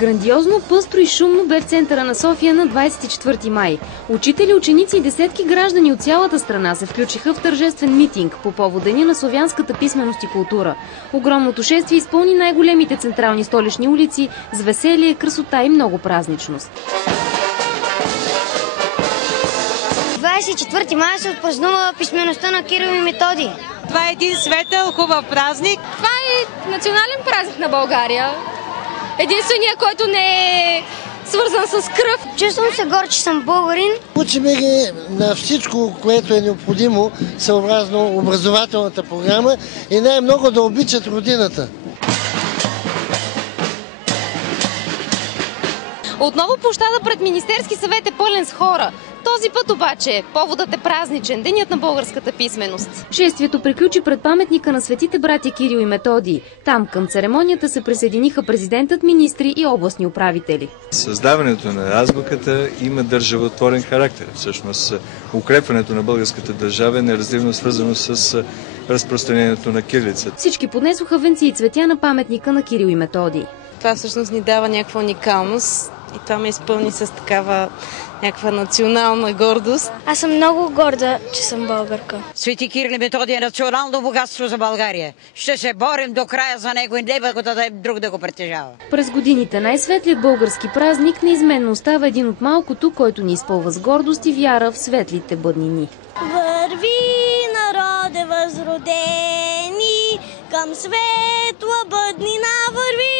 Грандиозно, пъстро и шумно бе в центъра на София на 24 май. Учители, ученици и десетки граждани от цялата страна се включиха в тържествен митинг по повод Деня на славянската писменост и култура. Огромното шествие изпълни най-големите централни столични улици с веселие, красота и много празничност. 24 май се отпразнува писмеността на Кирил и Методий. Това е един светъл, хубав празник. Това е национален празник на България. Единственият, който не е свързан с кръв. Чувствам се горд, че съм българин. Учиме ги на всичко, което е необходимо, съобразно образователната програма и най-много да обичат родината. Отново площада пред Министерски съвет е пълен с хора. Този път обаче поводът е празничен, Денят на българската писменост. Шествието приключи пред паметника на светите братя Кирил и Методий. Там към церемонията се присъединиха президентът, министри и областни управители. Създаването на азбуката има държавотворен характер. Всъщност укрепването на българската държава е неразривно свързано с разпространението на кирилицата. Всички поднесоха венци и цветя на паметника на Кирил и Методий. Това всъщност ни дава някаква уникалност и това ме изпълни с такава някаква национална гордост. Аз съм много горда, че съм българка. Свети Кирил и Методий е национално богатство за България. Ще се борим до края за него и не го дадем друг да го притежава. През годините най-светлият български празник неизменно остава един от малкото, който ни изпълва с гордост и вяра в светлите бъднини. Върви, народе възродени, към светла бъднина върви.